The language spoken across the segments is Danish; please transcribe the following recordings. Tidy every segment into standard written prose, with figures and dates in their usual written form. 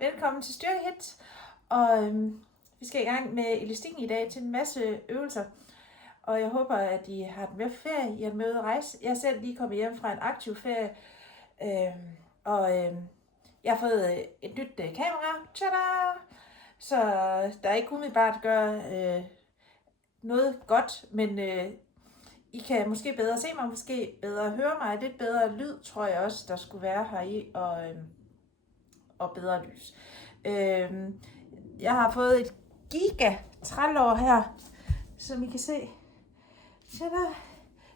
Velkommen til Styrkehit, og vi skal i gang med elastikken i dag til en masse øvelser. Og jeg håber, at I har den med ferie, I er med at rejse. Jeg er selv lige kommet hjem fra en aktiv ferie, og jeg har fået et nyt kamera. Tada! Så der er ikke umiddelbart gør noget godt, men I kan måske bedre se mig, måske bedre høre mig. Lidt bedre lyd, tror jeg også, der skulle være her i, og bedre lys. Jeg har fået et giga trælår her, som I kan se. Tada!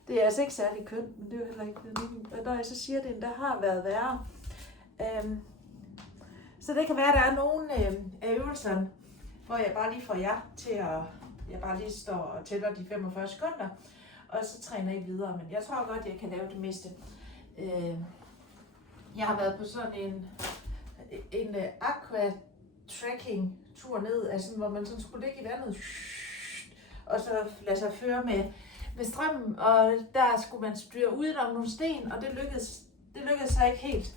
Det er altså ikke særlig kønt, men det er jo heller ikke noget. Når jeg så siger det, der har været værre. Så det kan være, at der er nogle af øvelserne, hvor jeg bare lige får jer til at... Jeg bare lige står og tæller de 45 sekunder, og så træner I videre. Men jeg tror godt, jeg kan lave det meste. Jeg har været på sådan en aqua trekking tur ned, altså hvor man sådan skulle ligge i vandet, og så lade sig føre med strømmen, og der skulle man styre udenom nogle sten, og det lykkedes så ikke helt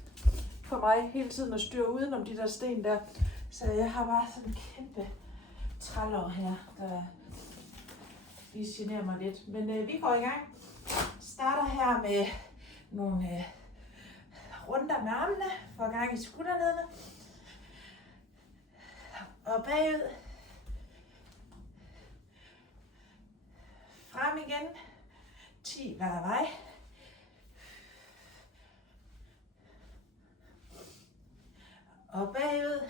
for mig hele tiden at styre udenom de der sten der. Så jeg har bare sådan en kæmpe trælår her, der lige generer mig lidt. Men vi går i gang. Starter her med nogle runder med armene, for gang i skulderledene. Og bagud. Frem igen. 10 hver vej. Og bagud.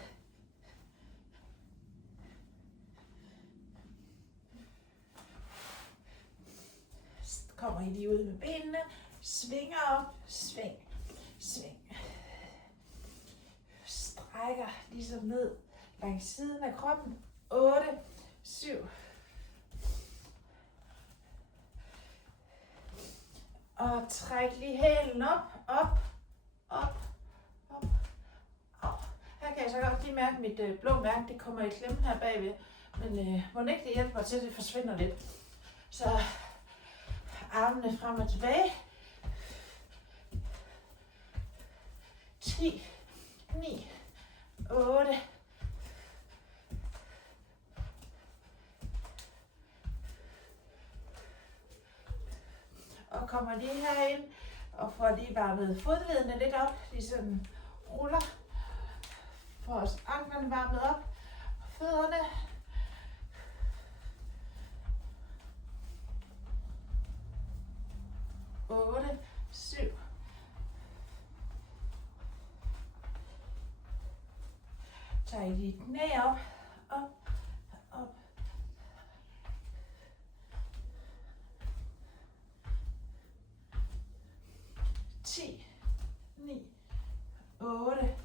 Kommer I lige ud med benene. Svinger op. Sving. Sving. Strækker ligesom ned langs siden af kroppen. 8, 7. Og træk lige hælen op, op, op, op, op. Her kan jeg så godt lige mærke mit blå mærke, det kommer i klemme her bagved. Men må ikke det hjælper til, at det forsvinder lidt. Så armene frem og tilbage. 10, 9, 8, og kommer lige herind og får lige varmet fodledene lidt op, lige sådan ruller. Får også anklerne varmet op, fødderne. Otte, 7. Tager I lige knæ op, op, op. 10, 9, 8,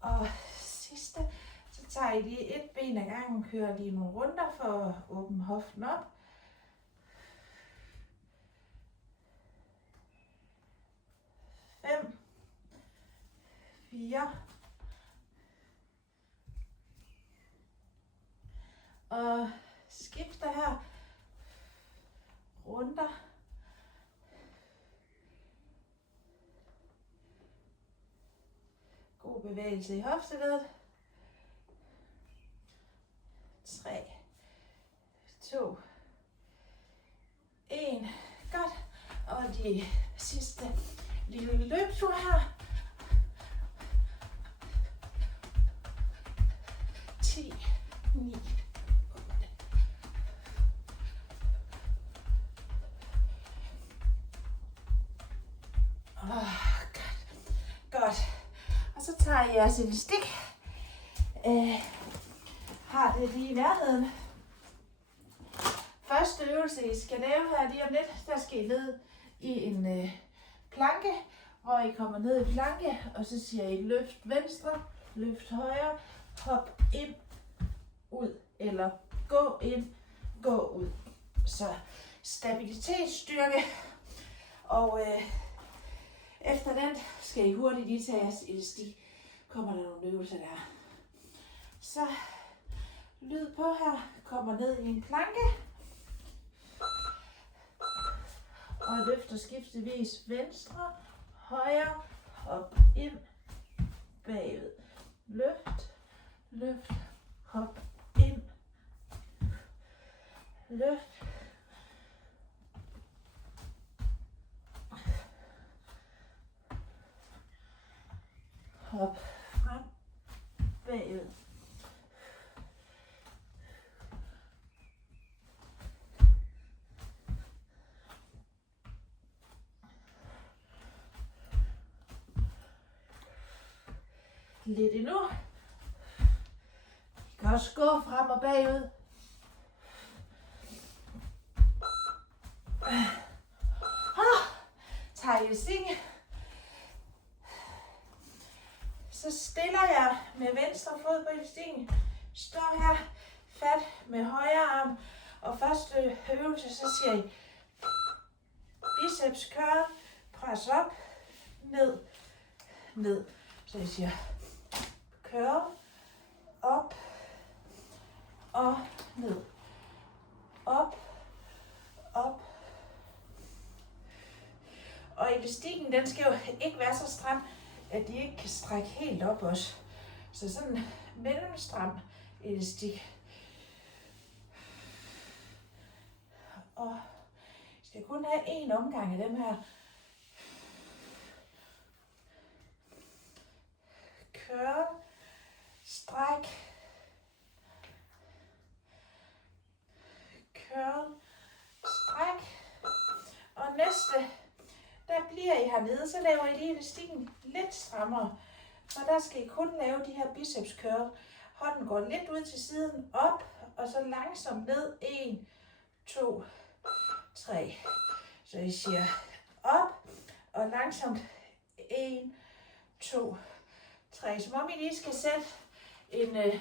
og sidste, så tager I lige et ben ad gangen, kører lige nogle runder for at åbne hoften op. 5, 4, og skifter her, runder, god bevægelse i hofteledet, 3, 2, 1, godt, og de sidste lille løbetur her, 10, 9, godt. Og så tager jeg jeres elastik. Har det lige i nærheden. Første øvelse, I skal lave her lige om lidt, der skal I ned i en planke, hvor I kommer ned i planke, og så siger I løft venstre, løft højre, hop ind, ud, eller gå ind, gå ud. Så stabilitetsstyrke, og efter den skal I hurtigt lige tage jeres elastik. Kommer der nogle øvelser der. Så lyd på her, kommer ned i en planke. Og og løfter skiftevis venstre, højre, hop ind, bagud. Løft, løft, hop ind, løft, hop frem, bagud. Lidt endnu. I kan også gå frem og bagud. Tager elastik. Så stiller jeg med venstre fod på elastikken. Står her fat med højre arm. Og første øvelse, så siger I biceps curl, pres op, ned, ned. Så jeg siger curl, op og ned. Op, op. Og elastikken, den skal jo ikke være så stram, at de ikke kan strække helt op også. Så sådan mellemstram elastik. Og jeg skal kun have en omgang af dem her. Curl, stræk, curl, stræk. Og næste, der bliver I hernede, så laver I lige elastikken lidt strammere. For der skal I kun lave de her biceps curl. Hånden går lidt ud til siden, op, og så langsomt ned. 1, 2, 3. Så I siger op, og langsomt 1, 2, 3. Som om I lige skal sætte en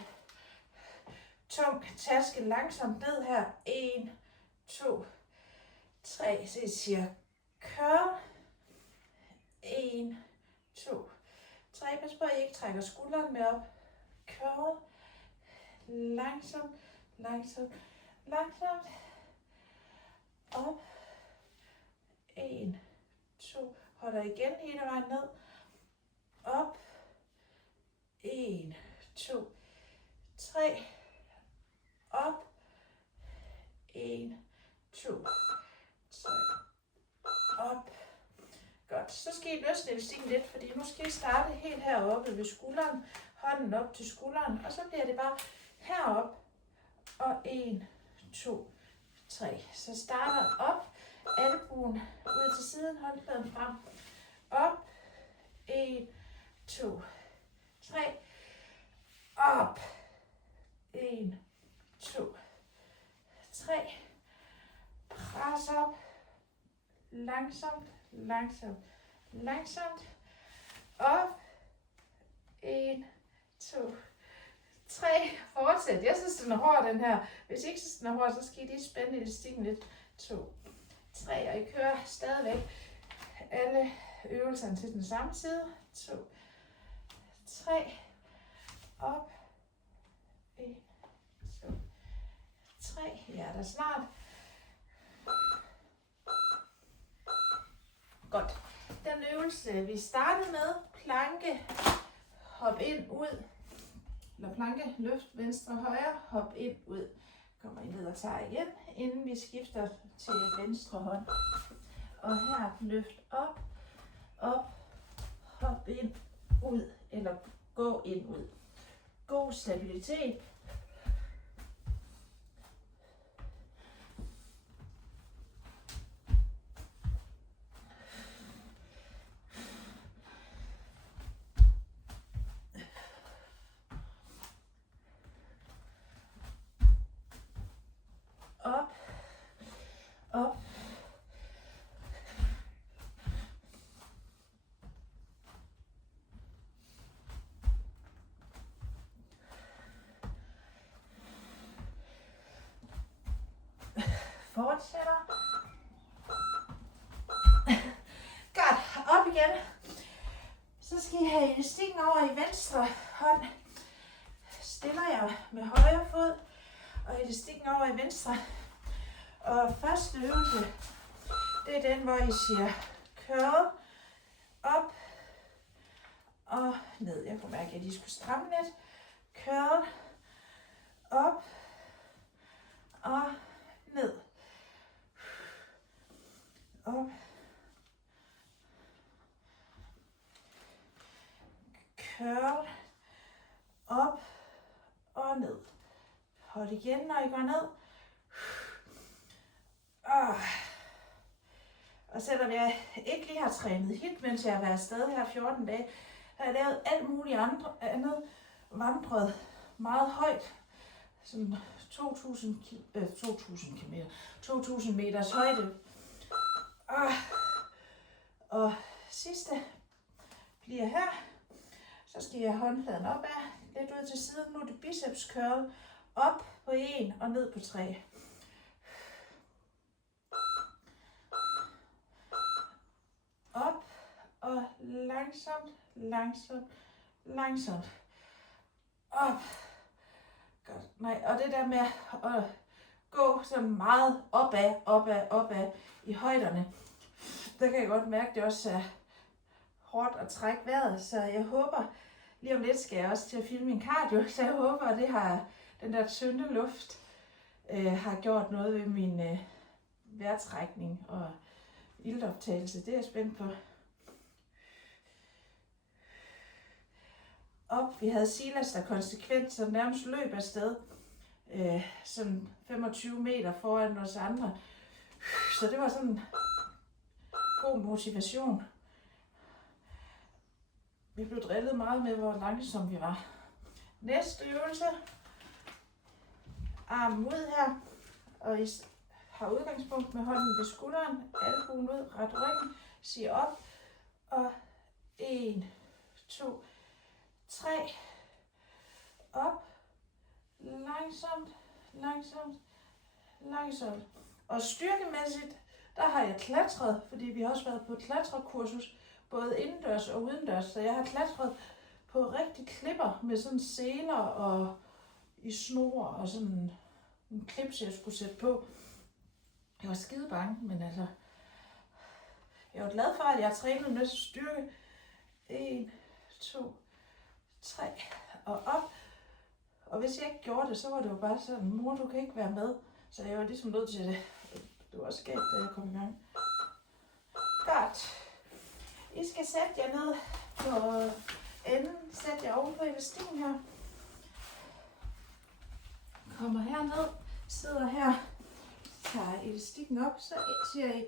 tung taske langsomt ned her. 1, 2, 3. Så I siger curl. 1, 2, 3. Pas på, at I ikke trækker skulderen med op. Curl. Langsomt, langsomt, langsomt. Op. 1, 2. Holder igen hele vejen ned. Op. 1, 2, 3. Op. 1, 2, 3. Op. Godt. Så skal I løsne elastikken lidt, fordi nu skal I starte helt heroppe ved skulderen. Hånden op til skulderen, og så bliver det bare herop. Og 1, 2, 3. Så starter op. Albuen ud til siden, håndfladen frem. Op. 1, 2, 3. Op. 1, 2, 3. Pres op. Langsomt, langsomt, langsomt. Op. 1, 2, 3. Fortsæt. Jeg synes, den er hård, den her. Hvis I ikke synes, den er hård, så skal I lige spænde elastikken lidt. 2, 3. Og I kører stadigvæk alle øvelserne til den samme side. 2, 3. Op. 1, 2, 3. Ja, der er snart. Godt. Den øvelse, vi startede med, planke, hop ind, ud. Eller planke, løft, venstre, højre, hop ind, ud. Kommer I ned og tager igen, inden vi skifter til venstre hånd. Og her, løft op, op, hop ind, ud. Eller gå ind, ud. God stabilitet. Op, op. Fortsætter. Godt, op igen. Så skal I have elastikken over i venstre hånd. Stiller jeg med højre fod og elastikken over i venstre. Og første øvelse, Det er den, hvor I siger curl, op og ned. Jeg kunne mærke, at I skulle stramme lidt. Curl, op og ned. Op. Curl, op og ned. Hold igen, når I går ned. Og selvom jeg ikke lige har trænet hit, mens jeg har været afsted her 14 dage, har jeg lavet alt muligt andet, vandret meget højt, sådan 2000 meters højde. Og sidste bliver her, så skal jeg håndfladen opad, lidt ud til siden. Nu er det biceps curl, op på 1 og ned på 3. Op og langsomt, langsomt, langsomt. Op. Godt. Nej, og det der med at gå så meget opad i højderne, der kan jeg godt mærke, at det også er hårdt at trække vejret, så jeg håber, lige om lidt skal jeg også til at filme min cardio, så jeg håber, at det har, den der tynde luft har gjort noget ved min vejrtrækning og iltoptagelse. Det er jeg spændt på. Op, vi havde Silas, der konsekvent så nærmest løb afsted, sådan 25 meter foran os andre. Så det var sådan en god motivation. Vi blev drillet meget med, hvor langsomme vi var. Næste øvelse. Armen ud her, og I har udgangspunkt med hånden ved skulderen, albuen ud, ret ryggen, sig op, og 1, 2, 3, op, langsomt, langsomt, langsomt. Og styrkemæssigt, der har jeg klatret, fordi vi har også været på et klatrekursus, både indendørs og udendørs, så jeg har klatret på rigtig klipper med sådan seler og i snor og sådan en klips, jeg skulle sætte på. Jeg var skide bange, men altså, jeg var glad for, at jeg har trænet med styrke. 1, 2, 3 og op. Og hvis jeg ikke gjorde det, så var det jo bare sådan, mor, du kan ikke være med. Så jeg var ligesom nødt til det. Det var også skægt, da jeg kom i gang. Godt. I skal sætte jer ned på enden. Sæt jer oven på elastikken her. Kommer herned. Sidder her. Tager elastikken op. Så siger I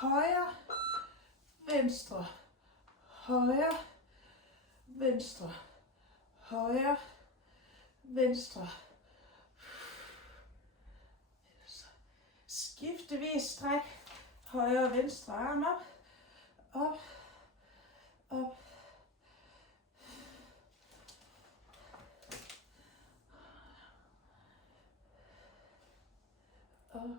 højre, venstre, højre, venstre, højre, venstre. Skiftevis stræk højre og venstre arm op, op, op. Op.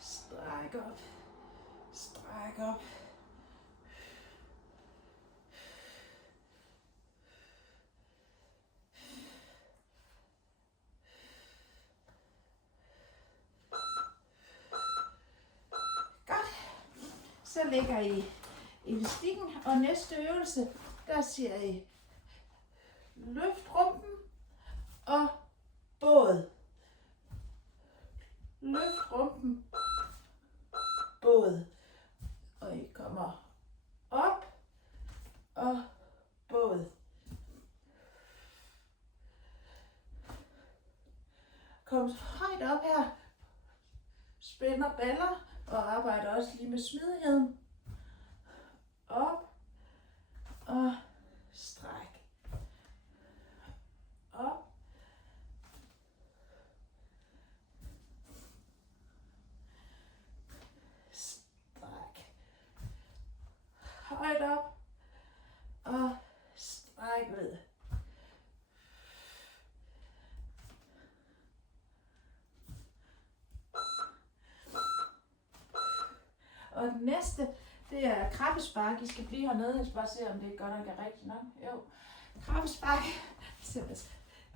Stræk op, stræk op. Så lægger I elastikken, og næste øvelse, der siger I løft rumpen og båd. Løft rumpen, båd. Og I kommer op og båd. Kom højt op her. Spænder baller. Og arbejder også lige med smidigheden. Op og stræk. Op. Stræk. Højt op og stræk ud. Og den næste, det er krabbespark. I skal blive hernede. Jeg skal bare se, om det godt nok er rigtigt nok. Jo, krabbespark. Simpelthen,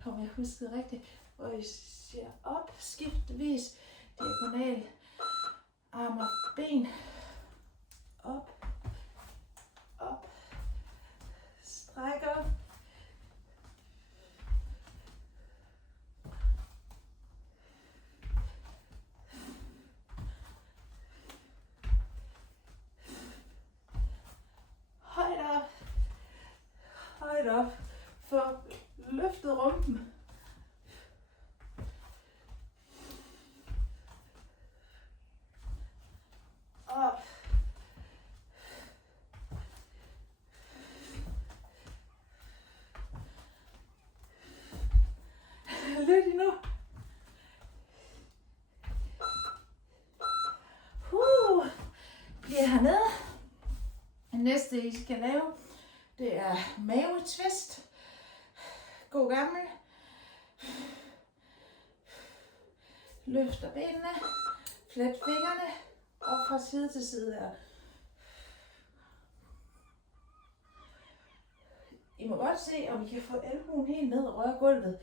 om jeg husker rigtigt. Hvor I siger op, skiftevis, diagonal, næste, I skal lave, det er mavetvist. God gammel. Løfter benene. Flet fingrene. Og fra side til side her. I må godt se, om I kan få albuen helt ned og røre gulvet.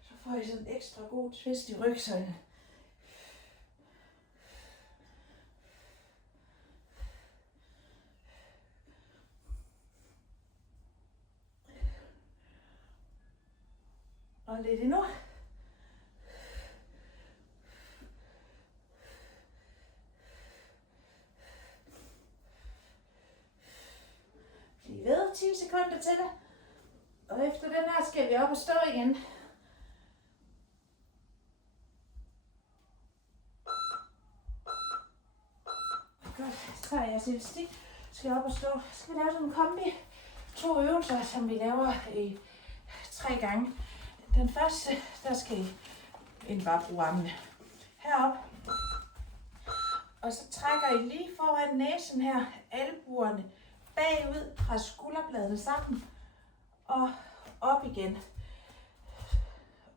Så får I sådan en ekstra god twist i rygsøjlen. Og lidt endnu. Bliv ved 10 sekunder til det. Og efter den her skal vi op og stå igen. Godt, så er jeg elastik. Skal op og stå. Skal vi lave sådan en kombi. 2 øvelser, som vi laver i 3 gange. Den første, der skal I egentlig bare bruge armene herop. Og så trækker I lige foran næsen her, albuerne bagud fra skulderbladene sammen. Og op igen.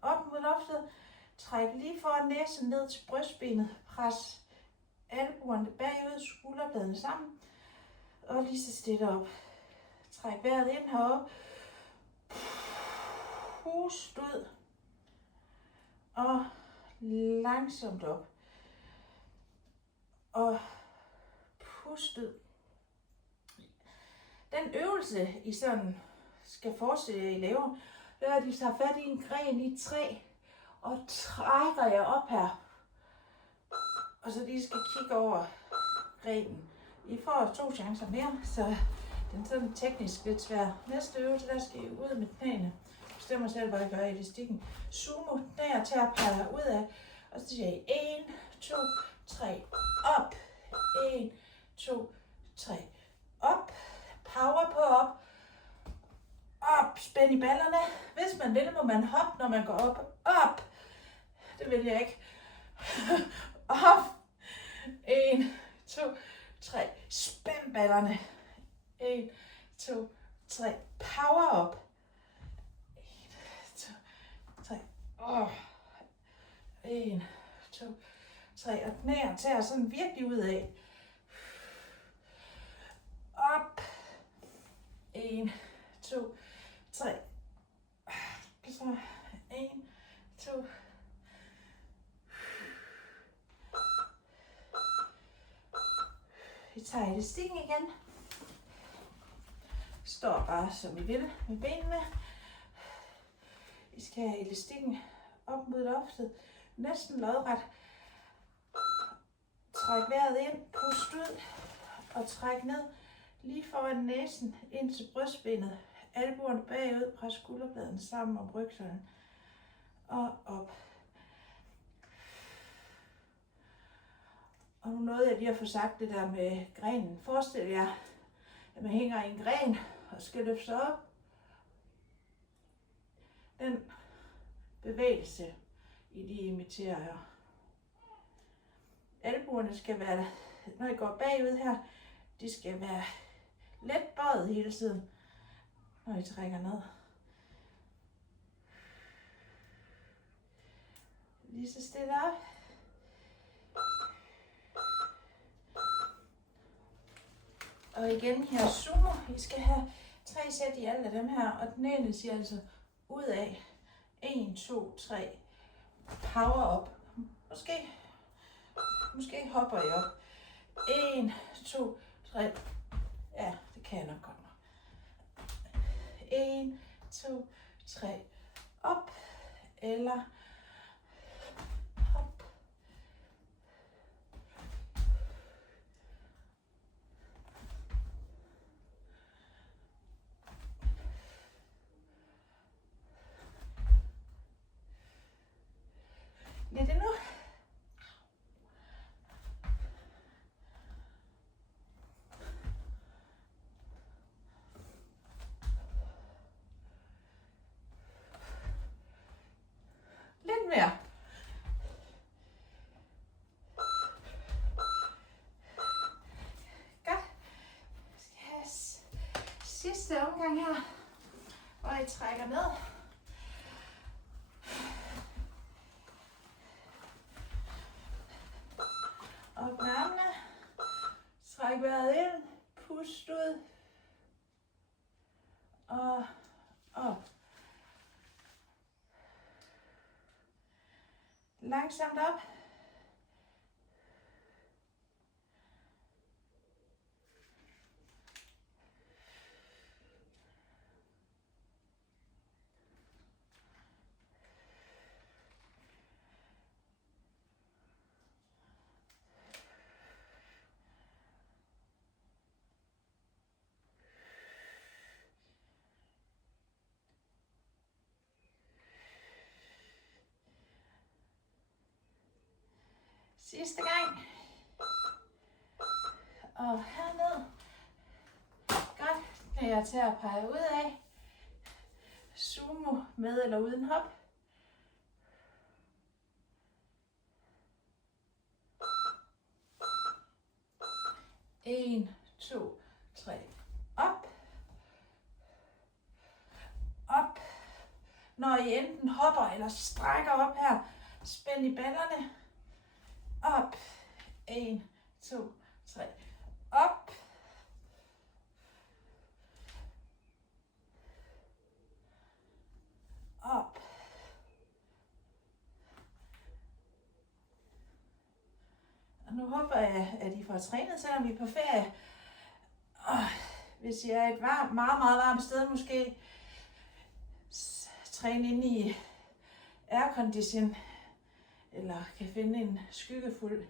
Op mod loftet. Træk lige foran næsen ned til brystbenet. Pres albuerne bagud, skulderbladene sammen. Og lige så stille op. Træk vejret ind heroppe. Pust ud. Og langsomt op. Og pust ud. Den øvelse, I sådan skal forestille jer, I laver, det er, at I tager fat i en gren i et træ, og trækker jer op her. Og så lige skal kigge over grenen. I får 2 chancer mere, så den er sådan teknisk lidt svær. Næste øvelse, der skal I ud med knæene. Bestemmer selv, hvad I gør i elastikken. Sumo, der tager peger ud af. Og så siger I 1, 2, 3, op. 1, 2, 3, op. Power på op. Op. Spænd i ballerne. Hvis man vil, må man hoppe, når man går op. Op. Det vil jeg ikke. Op. 1, 2, 3. Spænd ballerne. 1, 2, 3. Power op. 1, 2, 3. 1, 2, 3. Og knæer tager sådan virkelig ud af. Op. 1, 2, 3. Så 1, 2. Vi tager elastikken igen. Står bare som I vil med benene. I skal have elastikken op mod loftet. Næsten lodret. Træk vejret ind, pust ud og træk ned lige foran næsen ind til brystbenet. Albuerne bagud, pres skulderbladene sammen om rygsøjlen og op. Og nu nåede jeg lige at få sagt det der med grenen. Forestil jer, at man hænger i en gren og skal løfte sig op. Den bevægelse, I lige imiterer her. Albuerne skal være, når I går bagud her, de skal være let bøjet hele tiden, når I trækker ned. Lige så stille op. Og igen her sumo. I skal have 3 sæt i alle af dem her, og knæene siger altså ud af. 1, 2, 3. Power op. Måske hopper I op. 1, 2, 3. Ja, det kan jeg nok godt nok. 1, 2, 3. Op. Eller hop. Lidt endnu. omgang her, og I trækker ned. Op med armene. Træk vejret ind. Pust ud. Og op. Langsomt op. Sidste gang. Og herned. Godt. Det er til at pege ud af. Sumo med eller uden hop. En, to, tre. Op. Op. Når I enten hopper eller strækker op her, spænd i ballerne. Op. 1, 2, 3. Op. Op. Og nu håber jeg, at I får trænet, selvom vi er på ferie. Og hvis I er et meget varmt sted, måske træne ind i aircondition, eller kan finde en skyggefuld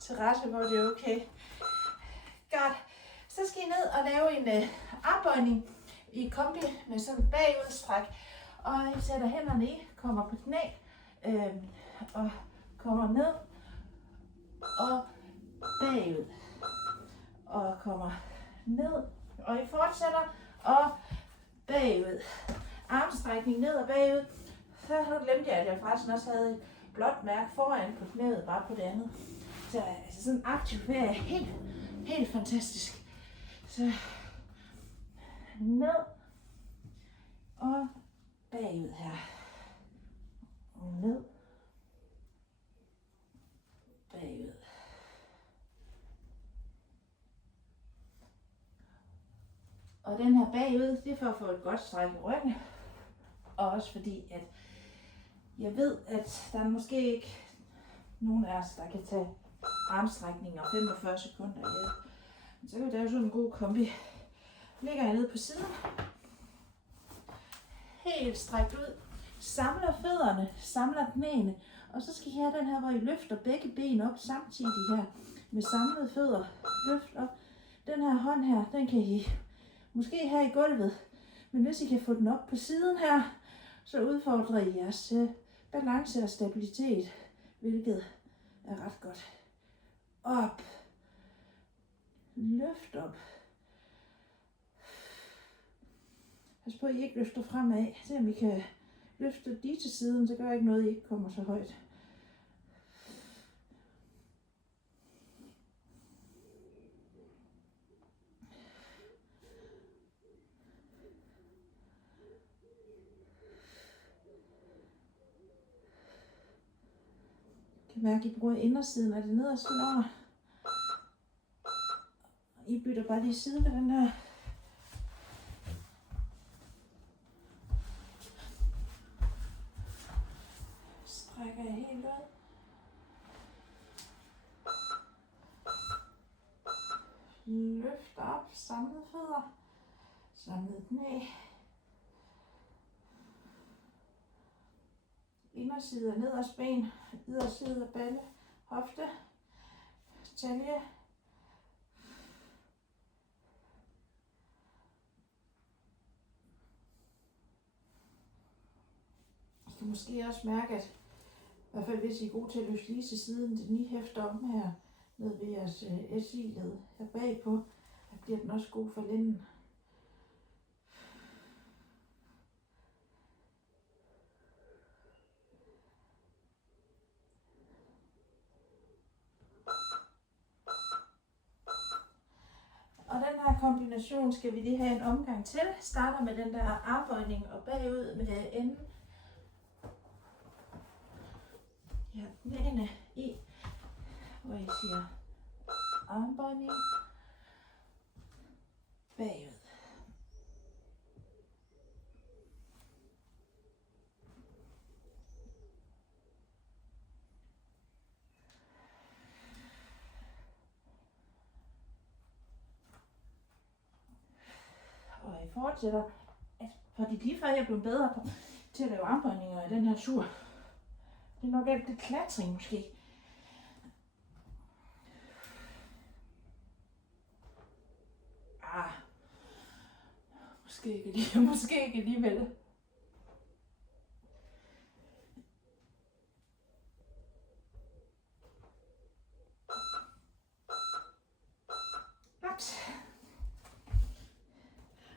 terrasse, hvor det er okay. Godt. Så skal I ned og lave en armbøjning i kombi med sådan bagudstræk. Og I sætter hænderne i, kommer på knæ, og kommer ned og bagud. Og kommer ned, og I fortsætter, og bagud. Armstrækning ned og bagud. Så glemte jeg, at jeg faktisk også havde et blåt mærke foran på knæet, bare på det andet. Så altså sådan en aktiv ferie er helt fantastisk. Så ned og bagud her. Ned. Bagud. Og den her bagud, det er for at få et godt stræk i ryggen. Og også fordi, at jeg ved, at der er måske ikke nogen af os, der kan tage armstrækninger 45 sekunder ihjel. Men så kan vi lave sådan en god kombi. Lægger jeg ned på siden. Helt strækt ud. Samler fødderne, samler knæene. Og så skal I have den her, hvor I løfter begge ben op samtidig her. Med samlede fødder. Løft op. Den her hånd her, den kan I måske have i gulvet. Men hvis I kan få den op på siden her, så udfordrer I jeres balance og stabilitet. Hvilket er ret godt. Op. Løft op. Pas på, at I ikke løfter fremad. Se om I kan løfte de til siden, så gør ikke noget, I ikke kommer så højt. Jeg kan mærke, at I bruger indersiden af det nederste lår. I bytter bare lige siden af den her. Strækker jeg helt ud. Løft op, samlet fødder, samlet knæ. Inderside af nederst ben, yderside af balle, hofte, talje. I kan måske også mærke, at i hvert fald hvis I er gode til at løfte lige til siden, den lige hæfter om her, ned ved jeres SI-led her bagpå, der bliver den også god for lænden. Og den her kombination skal vi lige have en omgang til. Starter med den der armbøjning og bagud med enden. Ja, knæene i, hvor jeg siger armbøjning, bagud. Og jeg fortsætter, fordi lige før jeg blev bedre til at lave armbøjninger i den her tur. Det er nok alt det klatring måske. Måske ikke alligevel. Godt.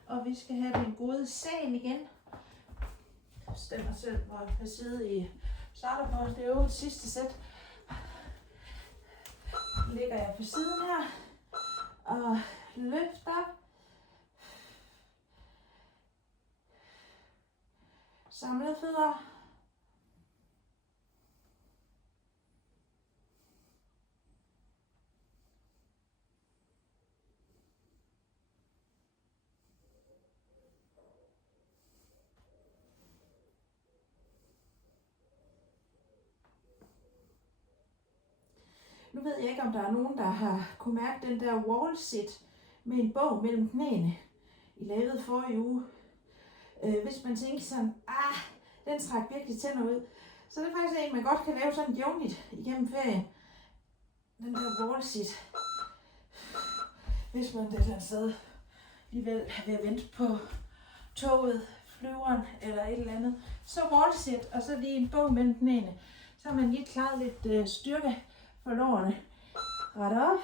Og vi skal have den gode sal igen. Jeg bestemmer selv, hvor jeg kan sidde i starterpost. Det er jo sidste sæt. Ligger jeg på siden her og løfter. Samlet fødder. Nu ved jeg ikke, om der er nogen, der har kunne mærke den der wall sit med en bog mellem knæene, I lavede forrige uge. Hvis man tænker sådan, den træk virkelig tænder ud, så det er faktisk en, man godt kan lave sådan jævnligt igennem ferien. Den der wall sit. Hvis man det der sted alligevel er ved at vente på toget, flyveren eller et eller andet, så wall sit, og så lige en bog mellem knæene. Så har man lige klaret lidt styrke for lårene. Ret op,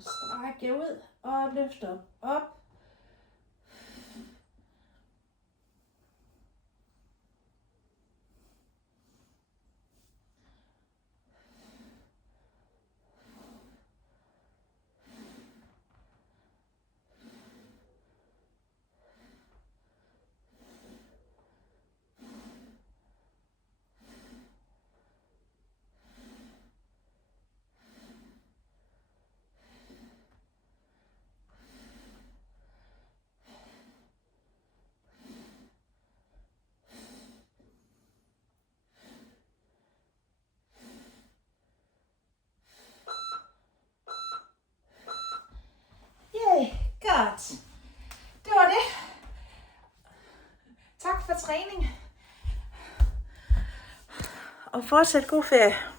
stræk jer ud og løft op. Godt. Det var det. Tak for træning. Og fortsat god ferie.